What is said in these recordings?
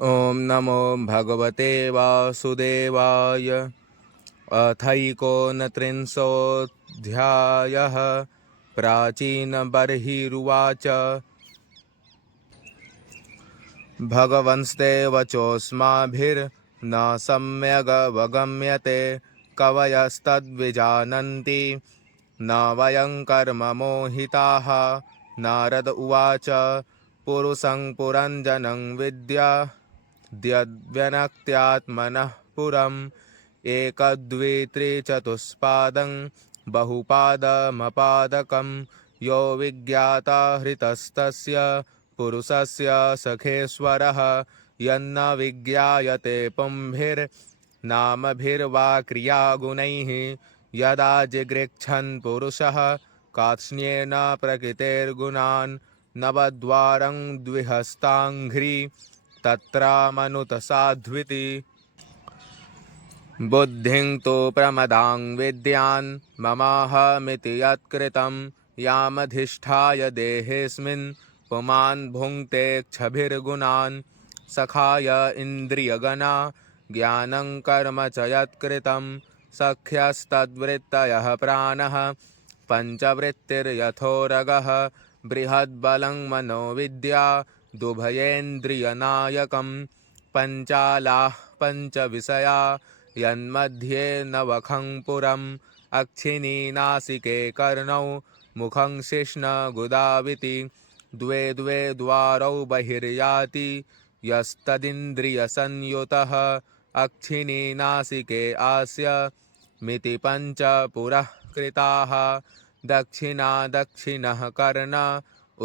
ॐ नमो भगवते वासुदेवाय। अथैकोनत्रिंशोऽध्यायः। प्राचीनबर्हिरुवाच। भगवंस्ते वचोऽस्माभिर्न सम्यगवगम्यते कवयस्तद्विजानन्ति न वयं कर्म मोहिताः। नारद उवाच पुरुषं पुरञ्जनं विद्याद्यद्व्यनक्त्यात्मनः पुरम् एकदवित्रिचतुष्पादं बहुपादमपादकं यो विज्ञाता हृतस्तस्य पुरुषस्य सखेश्वरः यन्न विज्ञायते पुंभिर्नामभिर्वा क्रियागुणैः यदा जिगृक्षन् पुरुषः कार्त्स्न्येन प्रकृतेर्गुणान् नवद्वारं द्विहस्ताङ्घ्रि तत्रामनुतसाध्विति बुद्धिं तु प्रमदां विद्यान् ममाहमिति यत्कृतं यामधिष्ठाय देहेऽस्मिन् पुमान् भुङ्क्ते क्षभिर्गुणान् सखाय इन्द्रियगणा ज्ञानं कर्म च यत्कृतं सख्यस्तद्वृत्तयः प्राणः पञ्चवृत्तिर्यथोरगः बृहद्बलं मनोविद्या दुभयेन्द्रियनायकं पञ्चालाः पञ्चविषया यन्मध्ये नवखं पुरम् अक्षिणी नासिके कर्णौ मुखं शिश्नगुदाविति द्वे द्वे द्वारौ बहिर्याति यस्तदिन्द्रियसंयुतः अक्षिणी नासिके आस्य मिति पञ्च पुरः कृताः दक्षिणा दक्षिणः कर्ण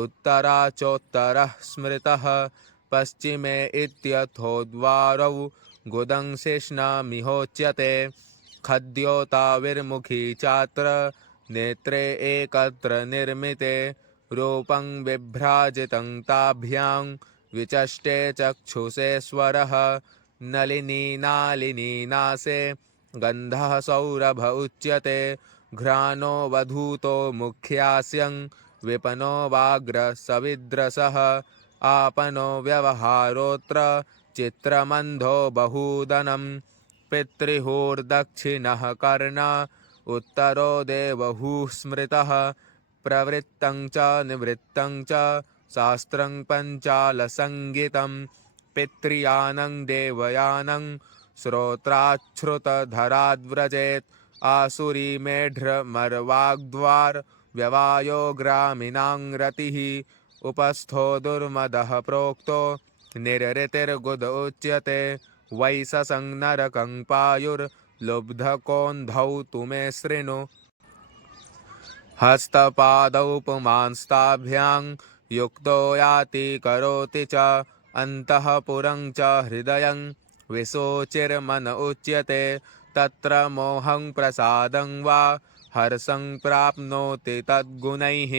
उत्तरा चोत्तरः स्मृतः पश्चिमे इत्यथो द्वारौ गुदंशिष्णमिहोच्यते खद्योताविर्मुखी चात्र नेत्रे एकत्र निर्मिते रूपं बिभ्राजितं ताभ्यां विचष्टे चक्षुषेश्वरः नलिनी नालिनी नासे गन्धः सौरभ उच्यते घ्राणो वधूतो मुख्यास्यं विपनो वाग्रसविद्रसः आपनो व्यवहारोऽत्र चित्रमन्धो बहूदनं पितृहुर्दक्षिणः कर्ण उत्तरो देवहूः स्मृतः प्रवृत्तं च निवृत्तं च शास्त्रं पञ्चालसंगितं पितृयानं देवयानं श्रोत्राच्छ्रुतधराद्व्रजेत् आसुरी मेढ्रमर्वाग्द्वार व्यवायो ग्रामीणां रतिः उपस्थो दुर्मदः प्रोक्तो निरृतिर्गुद उच्यते वैससं नरकं पायुर्लुब्धकोन्धौ तु मे शृणु हस्तपादौ पुमांस्ताभ्यां युक्तो याति करोति च अन्तःपुरं च हृदयं विशोचिर्मन उच्यते तत्र मोहं प्रसादं वा हर्षं प्राप्नोति तद्गुणैः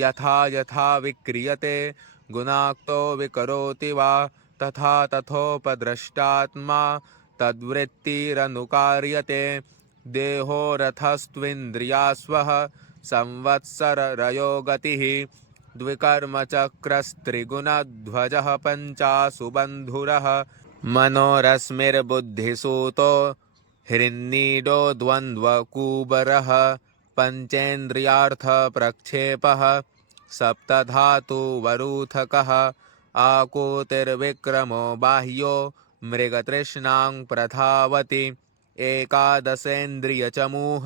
यथा यथा विक्रियते गुणाक्तो विकरोति वा तथा तथोपद्रष्टात्मा तद्वृत्तिरनुकार्यते देहो रथस्त्विन्द्रियास्वः संवत्सररयो गतिः द्विकर्मचक्रस्त्रिगुणध्वजः पञ्चासु बन्धुरः मनोरश्मिर्बुद्धिसूतो हृन्नीडो द्वन्द्वकूबरः पञ्चेन्द्रियार्थप्रक्षेपः सप्तधातुवरूथकः आकूतिर्विक्रमो बाह्यो मृगतृष्णां प्रधावति एकादशेन्द्रियचमूः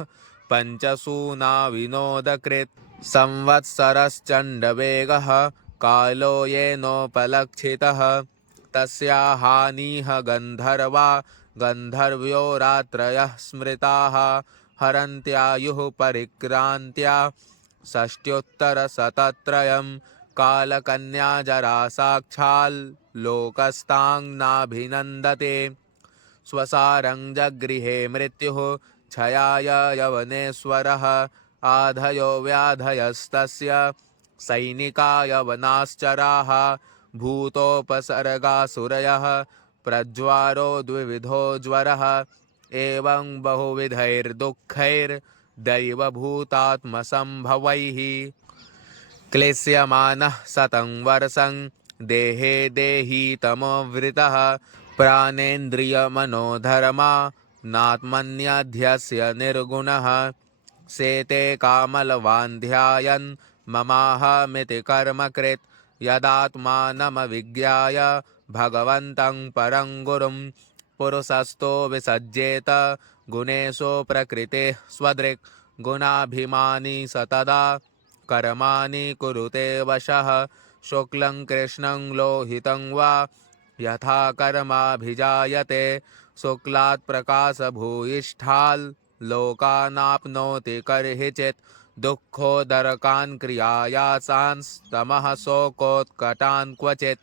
पञ्चसूना विनोदकृत् संवत्सरश्चण्डवेगः कालो येनोपलक्षितः तस्या हानिः गन्धर्वा गन्धर्व्यो रात्रयः स्मृताः हरन्त्यायुः परिक्रान्त्या षष्ट्युत्तरशतत्रयं कालकन्या जरा साक्षाल्लोकस्तां नाभिनन्दते स्वसारं जगृहे मृत्युः क्षयाय यवनेश्वरः आधयो व्याधयस्तस्य सैनिका यवनाश्चराः भूतोपसर्गासुरयः प्रज्वारो द्विविधो ज्वरः एवं बहुविधैर्दुःखैर्दैवभूतात्मसम्भवैः क्लेश्यमानः शतं वर्षं देहे देही तमोवृतः प्राणेन्द्रियमनोधर्मा नात्मन्यध्यस्य निर्गुणः सेते कामलवान् ध्यायन् ममाहमिति कर्मकृत् यदात्मानमविज्ञाय भगवन्तं परं गुरुं पुरुषस्तो विसज्जेत गुणेषु प्रकृतेः स्वदृक् गुणाभिमानी स तदा कर्माणि कुरुते वशः शुक्लं कृष्णं लोहितं वा यथा कर्माभिजायते शुक्लात् प्रकाशभूयिष्ठाल् लोकानाप्नोति कर्हिचित् दुःखोदरकान् क्रियायासांस्तमः शोकोत्कटान् क्वचित्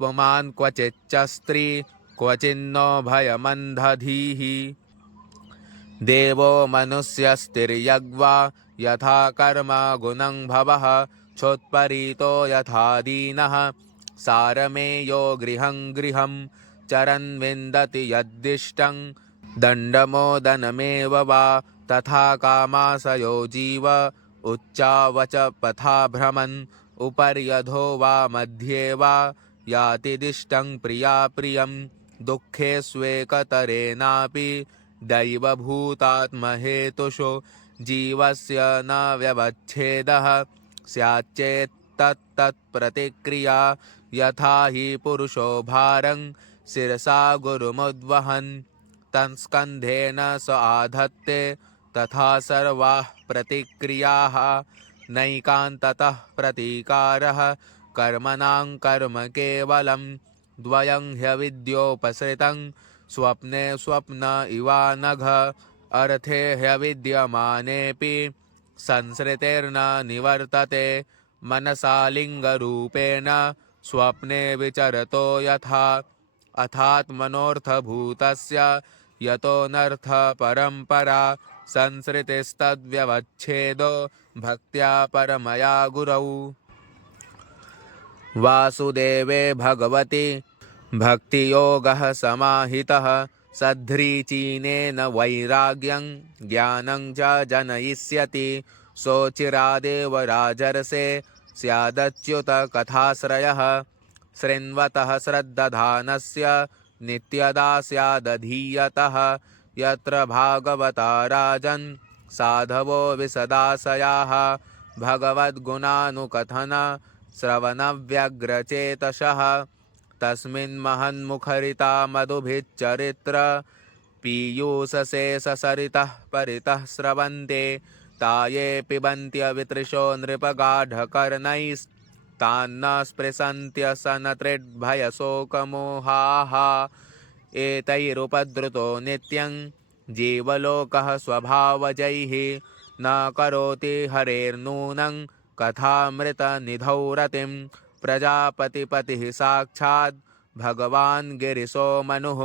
पुमान् क्वचिच्च स्त्री क्वचिन्नो भयमन्धधीः देवो मनुष्यस्तिर्यग्वा यथा कर्म गुणं भवः क्षुत्परीतो यथा दीनः सारमेयो गृहं गृहं चरन् विन्दति यद्दिष्टं दण्डमोदनमेव वा तथा कामाशयो जीव उच्चावच पथा भ्रमन् उपर्यधो वा मध्ये वा याति दिष्टं प्रिया प्रियं दुःखे स्वेकतरेणापि दैवभूतात्महेतुषु जीवस्य न व्यवच्छेदः स्याच्चेत्तत्तत्प्रतिक्रिया यथा हि पुरुषो भारं शिरसा गुरुमुद्वहन् तत्स्कन्धेन स आधत्ते तथा सर्वाः प्रतिक्रियाः नैकान्ततः प्रतीकारः कर्मणां कर्म केवलं द्वयं ह्यविद्योपसृतं स्वप्ने स्वप्न इवानघ अर्थे ह्यविद्यमानेऽपि संसृतिर्न निवर्तते मनसा लिङ्गरूपेण स्वप्ने विचरतो यथा अथात्मनोऽर्थभूतस्य यतो नर्थ परम्परा संसृतिस्तद्व्यवच्छेदो भक्त्या परमया गुरौ वासुदेवे भगवति भक्तियोगः समाहितः सध्रीचीनेन वैराग्यं ज्ञानं च जनयिष्यति सोचिरादेव राजर्षे स्यादच्युत कथाश्रयः शृण्वतः श्रद्दधानस्य नित्यदा स्यादधीयतः यत्र भागवता राजन् साधवो विशदाशयाः भगवद्गुणानुकथन श्रवणव्यग्रचेतसः तस्मिन् महन्मुखरिता मधुभिश्चरित्र पीयूषशेषसरितः परितः स्रवन्ते ताये पिबन्त्यवितृशो नृपगाढकर्णैस्तान्न स्पृशन्त्यसनत्रिड्भयशोकमोहाः एतैरुपद्रुतो नित्यं जीवलोकः स्वभावजैः न करोति हरेर्नूनं कथामृतनिधौ रतिं प्रजापतिपतिः साक्षात् भगवान् गिरिशो मनुः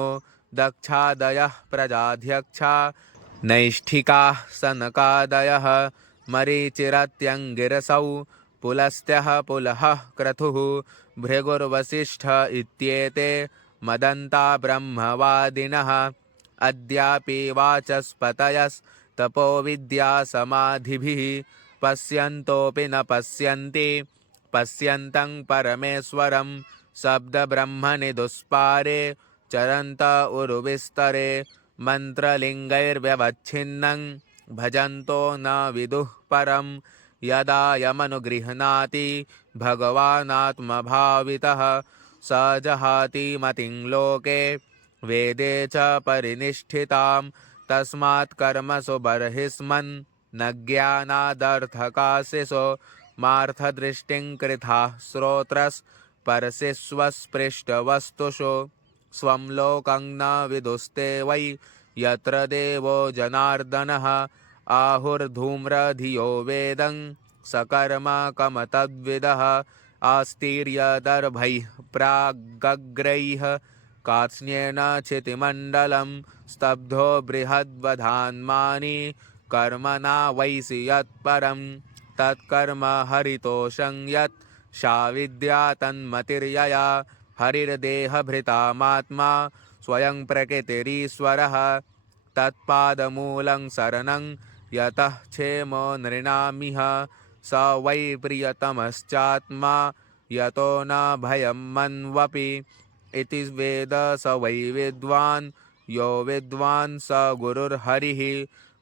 दक्षादयः प्रजाध्यक्षा नैष्ठिकाः सनकादयः मरीचिरत्यङ्गिरसौ पुलस्त्यः पुलहः क्रतुः भृगुर्वसिष्ठ इत्येते मदन्ता ब्रह्मवादिनः अद्यापि वाचस्पतयस्तपोविद्यासमाधिभिः पश्यन्तोऽपि न पश्यन्ति पश्यन्तं परमेश्वरं शब्दब्रह्मणि दुष्पारे चरन्त उरुविस्तरे मन्त्रलिङ्गैर्व्यवच्छिन्नं भजन्तो न विदुः परं यदा यमनुगृह्णाति भगवानात्मभावितः स जहाति मतिं लोके वेदे च परिनिष्ठितां तस्मात् कर्मसु बर्हिस्मन् न ज्ञानादर्थकाशिषो मार्थदृष्टिं कृथाः श्रोत्रस्पर्शिष्वस्पृष्टवस्तुषु स्वं लोकं न विदुस्ते वै यत्र देवो जनार्दनः आहुर्धूम्रधियो वेदं सकर्मकमतद्विदः आस्तीर्यदर्भैः प्रागग्रैः कात्स्न्येन क्षितिमण्डलं स्तब्धो बृहद्वधान्मानि कर्मणा वैसि यत्परं तत्कर्म हरितोषं यत् सा विद्या तन्मतिर्यया हरिर्देहभृतामात्मा स्वयं प्रकृतिरीश्वरः तत्पादमूलं शरणं यतः क्षेमो नृणामिह स वै प्रियतमश्चात्मा यतो न भयं मन्वपि इति वेद स वै विद्वान् यो विद्वान् स गुरुर्हरिः।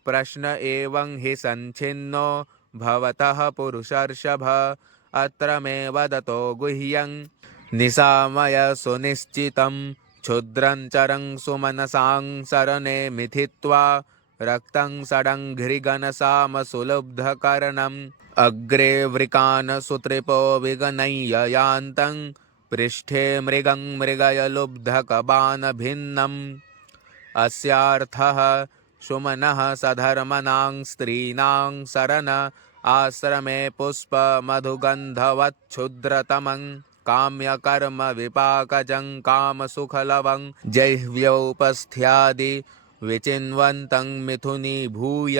प्रश्न एवं हि सञ्छिन्नो भवतः पुरुषर्षभ अत्र मे वदतो गुह्यं निसामय सुनिश्चितं क्षुद्रं चरं सुमनसां सरणे मिथित्वा रक्तं सडङ्घ्रिगणसामसुलब्धकर्णम् अग्रे वृकान् सुत्रिपो विगणय्य यान्तं पृष्ठे मृगं मृगयलुब्धकबाणभिन्नम् अस्यार्थः सुमनः सधर्मणां स्त्रीणां शरण आश्रमे पुष्पमधुगन्धवच्छुद्रतमं काम्यकर्म विपाकजं कामसुखलवं जह्व्योपस्थ्यादि विचिन्वन्तं मिथुनीभूय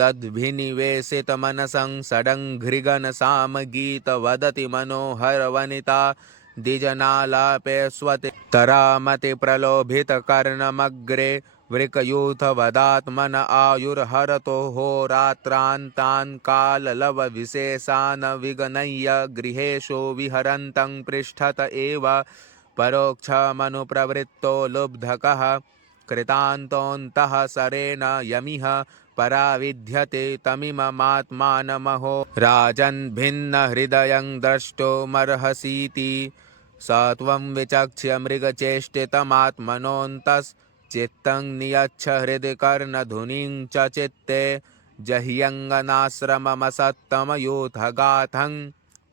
तद्भिनिवेशितमनसं षडङ्घ्रिगणसामगीत वदति मनोहरवनिता द्विजनालापे स्वति तरामति प्रलोभितकर्णमग्रे वृकयूथवदात्मन आयुर्हरतो होरात्रान्तान् काललवविशेषान् विगणय्य गृहेषु विहरन्तं पृष्ठत एव परोक्षमनुप्रवृत्तो लुब्धकः कृतान्तोऽन्तः सरेण यमिह पराविध्यते तमिममात्मानमहो राजन् भिन्नहृदयं द्रष्टुमर्हसीति स त्वं विचक्ष्य मृगचेष्टितमात्मनोऽन्तश्चित्तं नियच्छ हृदि कर्णधुनीं च चित्ते जह्यङ्गनाश्रममसत्तमयूथगाथं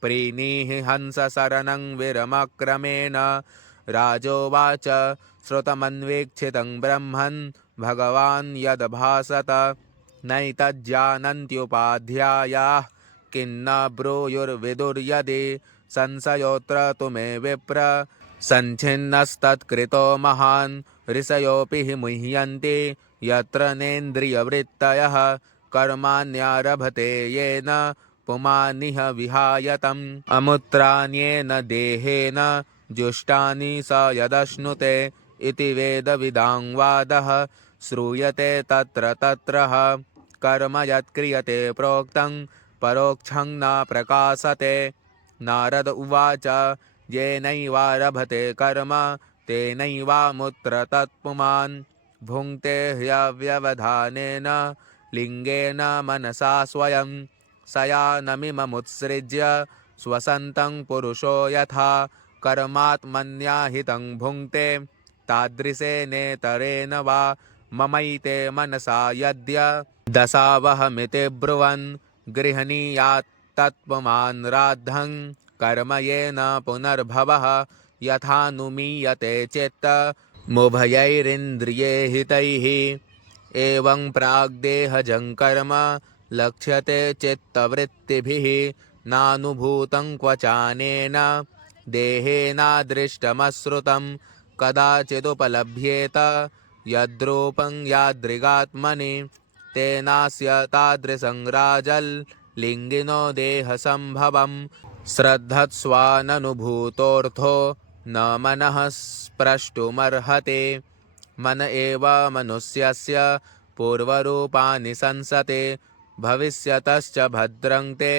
प्रीणीहि हंसशरणं विरमक्रमेण राजोवाच श्रुतमन्वीक्षितं ब्रह्मन् भगवान् यद्भासत नैतज्जानन्त्युपाध्यायाः किन्न ब्रूयुर्विदुर्यदि संशयोऽत्र तु मे विप्र सञ्छिन्नस्तत्कृतो महान् ऋषयोऽपि हि मुह्यन्ति यत्र नेन्द्रियवृत्तयः कर्माण्यारभते येन पुमानिह विहायतम् अमुत्राण्येन देहेन जुष्टानि स यदश्नुते इति वेदविदां वादः श्रूयते तत्र तत्रः कर्म यत्क्रियते प्रोक्तं परोक्षं न प्रकाशते नारद उवाच येनैवारभते कर्म तेनैवामुत्र तत्पुमान् भुङ्क्ते ह्यव्यवधानेन लिङ्गेन मनसा स्वयं शयानमिममुत्सृज्य स्वसन्तं पुरुषो यथा कर्मात्मन्याहितं भुङ्क्ते तादृशेनेतरेण वा ममैते मनसा यद्य दशावहमिति ब्रुवन् गृह्णीयात् तत्पुमान् राद्धं कर्म येन पुनर्भवः यथानुमीयते चित्तमुभयैरिन्द्रियैहितैः एवं प्राग्देहजं कर्म लक्ष्यते चित्तवृत्तिभिः नानुभूतं क्वचानेन देहेनादृष्टमश्रुतं कदाचिदुपलभ्येत यद्रूपं यादृगात्मनि तेनास्य तादृशं राजल्लिङ्गिनो देहसम्भवं श्रद्धत्स्वाननुभूतोऽर्थो न मनः स्प्रष्टुमर्हति मन एव मनुष्यस्य पूर्वरूपाणि संसते भविष्यतश्च भद्रं ते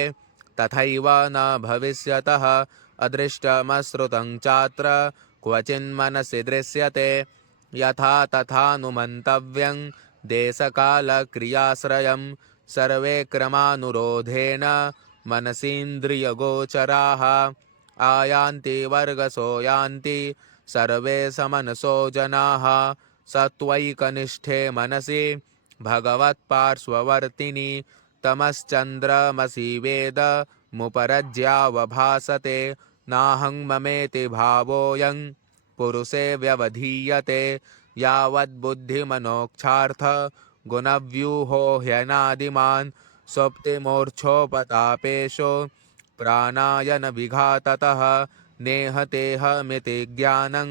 तथैव न भविष्यतः अदृष्टमश्रुतं चात्र क्वचिन्मनसि दृश्यते यथा तथानुमन्तव्यं देशकालक्रियाश्रयं सर्वे क्रमानुरोधेन मनसीन्द्रियगोचराः आयान्ति वर्गसो यान्ति सर्वे समनसो जनाः सत्त्वैकनिष्ठे मनसि भगवत्पार्श्ववर्तिनि तमश्चन्द्रमसि वेदमुपरज्यावभासते नाहं ममेति भावोऽयं पुरुषे व्यवधीयते यावद्बुद्धिमनोक्षार्थ गुणव्यूहो ह्यनादिमान् स्वप्तिमूर्च्छोपतापेशो प्राणायनविघाततः नेहतेहमिति ज्ञानं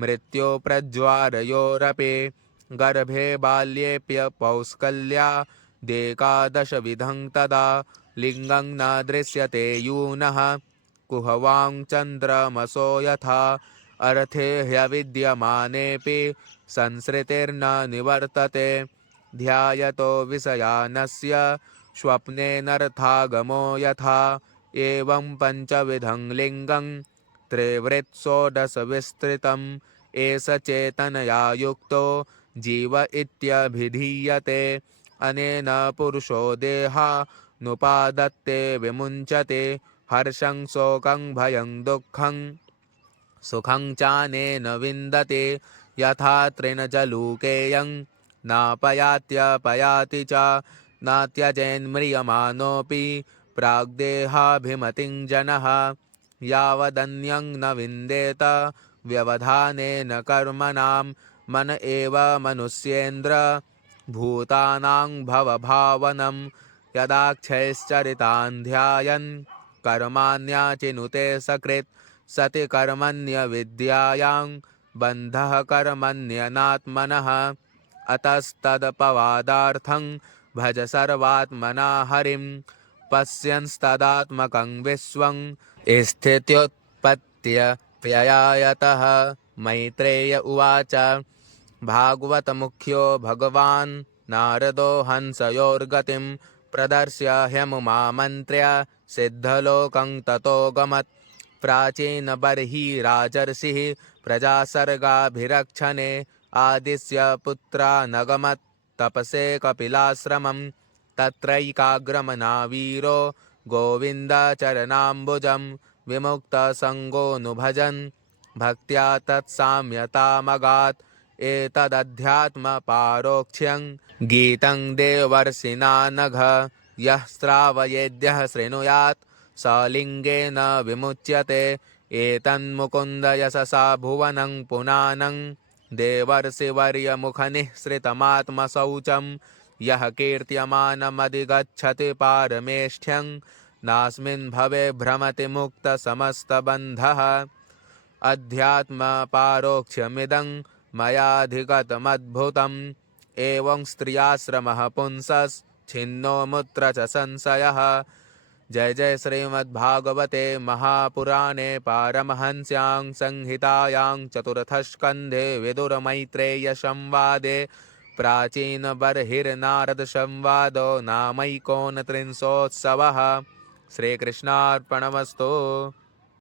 मृत्युप्रज्वारयोरपि गर्भे बाल्येऽप्यपौष्कल्यादेकादशविधं तदा लिङ्गं न दृश्यते यूनः कुहवां चन्द्रमसो यथा अर्थे ह्यविद्यमानेऽपि संसृतिर्न निवर्तते ध्यायतो विषयानस्य स्वप्नेनर्थागमो यथा एवं पञ्चविधं लिङ्गं त्रिवृत्षोडशविस्तृतम् एष चेतनया युक्तो जीव इत्यभिधीयते। अनेन पुरुषो देहानुपादत्ते विमुञ्चते हर्षं शोकं भयं दुःखं सुखं चानेन विन्दते। यथा तृणजलूकेयं नापयात्यपयाति च न त्यजेन्म्रियमाणोऽपि प्राग्देहाभिमतिं जनः। यावदन्यं न विन्देत व्यवधानेन कर्मणां मन एव मनुष्येन्द्र भूतानां भवभावनं। यदाक्षयश्चरितान् ध्यायन् कर्माण्याचिनुते सकृत् सति कर्मण्यविद्यायां बन्धः कर्मण्यनात्मनः। अतस्तदपवादार्थं भज सर्वात्मना हरिं पश्यंस्तदात्मकं विश्वं स्थित्युत्पत्त्यव्ययतः। मैत्रेय उवाच भागवतमुख्यो भगवान् नारदो हंसयोर्गतिं प्रदर्श्य ह्यमुमामन्त्र्य सिद्धलोकं ततोऽगमत्। प्राचीनबर्हिराजर्षिः प्रजासर्गाभिरक्षणे आदिस्य पुत्रानगमत् तपसे कपिलाश्रमं। तत्रैकाग्रमना वीरो गोविन्दचरणाम्बुजं विमुक्तसङ्गोऽनुभजन् भक्त्या तत्साम्यतामगात्। एतदध्यात्मपारोक्ष्यं गीतं देवर्षिणानघ यः श्रावयेद्यः शृणुयात् स लिङ्गेन विमुच्यते। एतन्मुकुन्द यशसा भुवनं पुनानं देवर्षिवर्यमुखनिःसृतमात्मशौचं यः कीर्त्यमानमधिगच्छति पारमेष्ठ्यं नास्मिन् भवे भ्रमति मुक्तसमस्तबन्धः। अध्यात्मपारोक्ष्यमिदं मयाधिगतमद्भुतम् एवं स्त्रियाश्रमः पुंसश्छिन्नो मुत्र च संशयः। जय जय श्रीमद्भागवते महापुराणे पारमहंस्यां संहितायां चतुर्थस्कन्धे विदुरमैत्रेयसंवादे प्राचीनबर्हिर्नारदसंवादो नामैकोनत्रिंशोत्सवः। श्रीकृष्णार्पणमस्तु।